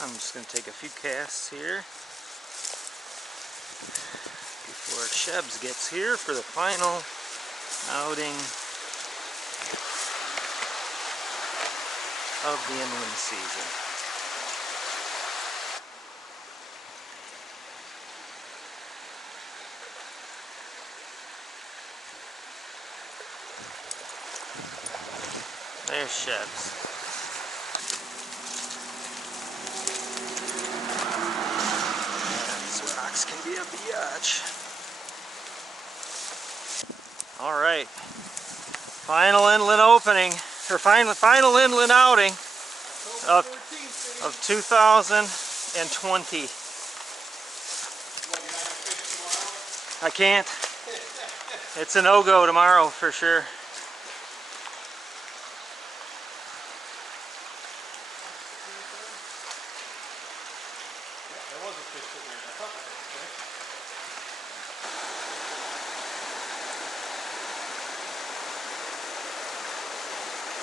I'm just going to take a few casts here before Shebs gets here for the final outing of the inland season. There's Shebs. These rocks can be a biatch. Alright, final inland opening, or final inland outing of 2020. I can't. It's a no-go tomorrow for sure. There was a fish in there. I thought there was a fish.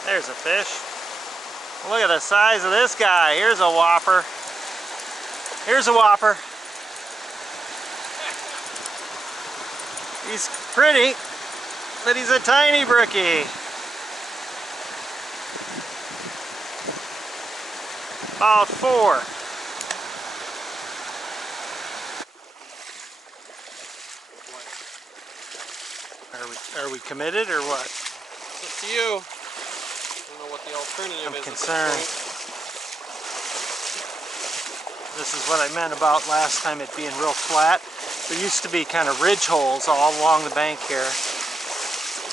There's a fish. Look at the size of this guy. Here's a whopper. Here's a whopper. He's pretty, but he's a tiny brookie. About 4. Are we committed or what? It's up to you. I don't know what the alternative is. I'm concerned. This is what I meant about last time it being real flat. There used to be kind of ridge holes all along the bank here.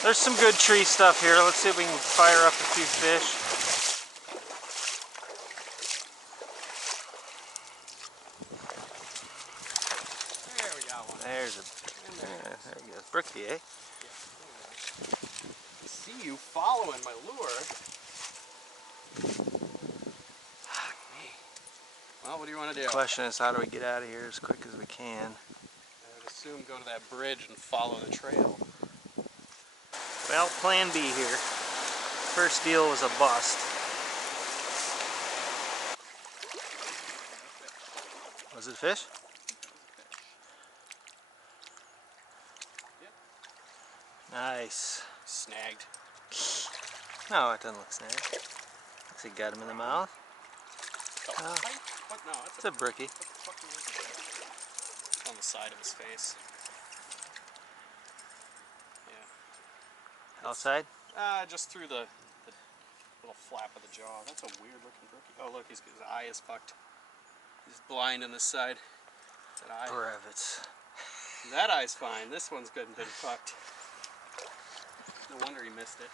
There's some good tree stuff here. Let's see if we can fire up a few fish. There we got one. There's a there he goes. Brookie, eh? I see you following my lure. Fuck me. Well, what do you want to do? The question is, how do we get out of here as quick as we can? I would assume go to that bridge and follow the trail. Well, plan B here. First deal was a bust. Was it a fish? Yep. Nice. Snagged. No, it doesn't look snagged. Looks like he got him in the mouth. Oh, Oh. what? No, It's a brookie. What the fuck is it? It's on the side of his face. Yeah. Outside? Just through the little flap of the jaw. That's a weird looking brookie. Oh look, his eye is fucked. He's blind on this side. That eye. Brevets. That eye's fine. This one's good and been fucked. No wonder he missed it.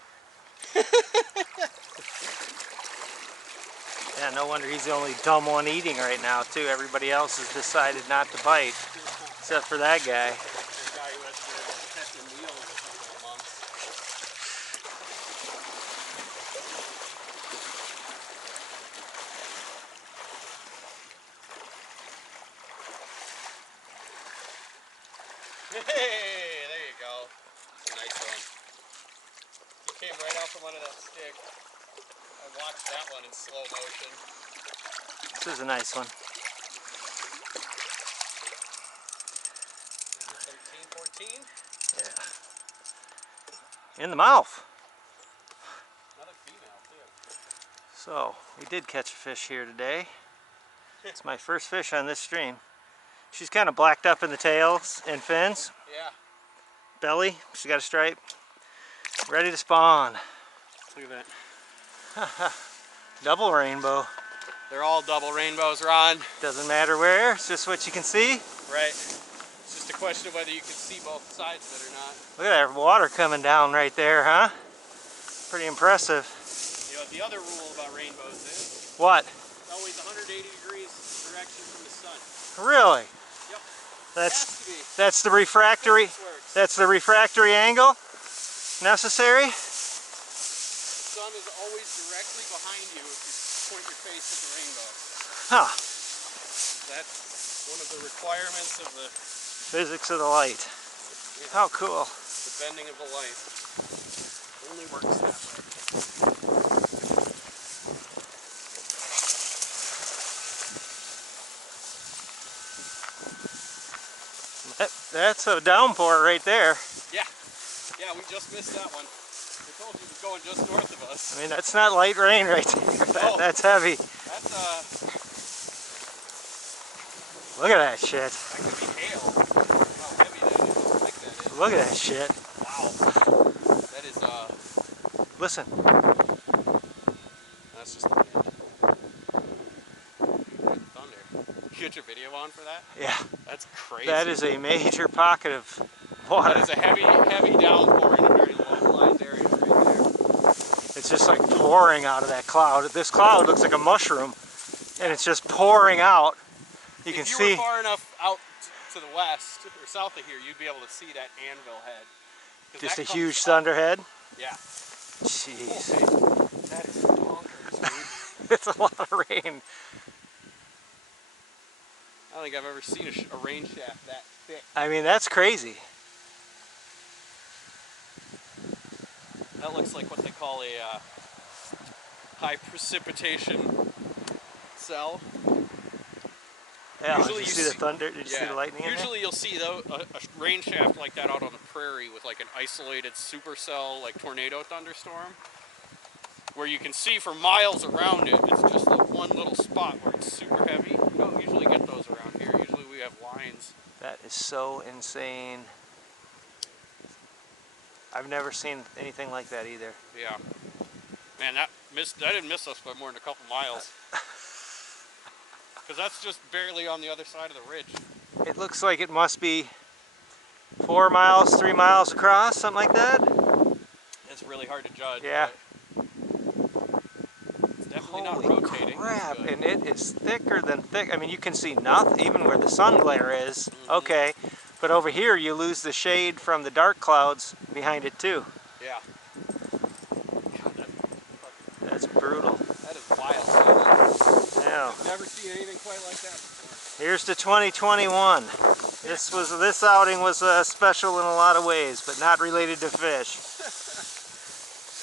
Yeah, no wonder he's the only dumb one eating right now too. Everybody else has decided not to bite, except for that guy. The guy who has been catching meals for a couple of months. Hey, there you go. That's a nice one. He came right out from under that stick. I watched that one in slow motion. This is a nice one. 13, 14. Yeah. In the mouth. Another female too. So, we did catch a fish here today. It's my first fish on this stream. She's kind of blacked up in the tails and fins. Yeah. Belly, she's got a stripe. Ready to spawn. Look at that. Double rainbow. They're all double rainbows, Ron. Doesn't matter where, it's just what you can see. Right. It's just a question of whether you can see both sides of it or not. Look at that water coming down right there, huh? Pretty impressive. You know, the other rule about rainbows is What? it's always 180 degrees direction from the sun. Really? Yep. That's Has to be. that's the refractory. Physics works. That's the refractory angle necessary. The sun is always directly behind you if you point your face at the rainbow. Huh. That's one of the requirements of the Physics of the light. How cool. the bending of the light. Only works that way. That's a downpour right there. Yeah. Yeah, we just missed that one. I told you it was going just north of us. I mean, that's not light rain right there. That's heavy. That's Look at that shit. that could be hail. How heavy that is, how thick that is. Look at that shit. Wow. That is Listen. that's just the wind. Good thunder. You get your video on for that? Yeah. That's crazy. That is a major pocket of water. That is a heavy downpour in a very localized area right there. It's just like pouring out of that cloud. This cloud looks like a mushroom, and it's just pouring out. You can see. If you were far enough out to the west or south of here, you'd be able to see that anvil head. Just a huge thunderhead. Yeah. Jeez. Okay. That is bonkers, dude. It's a lot of rain. I don't think I've ever seen a rain shaft that thick. I mean, that's crazy. That looks like what they call a high precipitation cell. Yeah, Usually did you see the thunder? Did you see the lightning in there? Usually you'll see though a rain shaft like that out on the prairie with like an isolated supercell like tornado thunderstorm where you can see for miles around it. It's just like one little spot where it's super heavy. You don't usually get those around here. Usually we have lines. That is so insane. I've never seen anything like that either. Yeah. Man, that didn't miss us by more than a couple miles. Because that's just barely on the other side of the ridge. It looks like it must be 4 miles, 3 miles across, something like that. It's really hard to judge. Yeah. It's definitely Holy not rotating. crap, and it is thicker than thick. I mean, you can see nothing, even where the sun glare is. Okay, but over here you lose the shade from the dark clouds behind it too. Yeah. God, That's brutal. that is wild. Yeah. I've never seen anything quite like that before. Here's to 2021. This outing was special in a lot of ways, but not related to fish.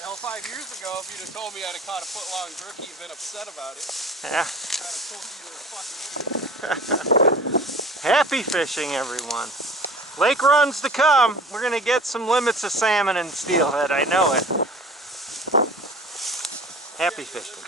Hell, 5 years ago, if you'd have told me I'd have caught a foot-long brookie and been upset about it, Yeah. I'd have told you were fucking idiot. Happy fishing, everyone. Lake runs to come. We're gonna get some limits of salmon and steelhead. I know it. Happy fishing.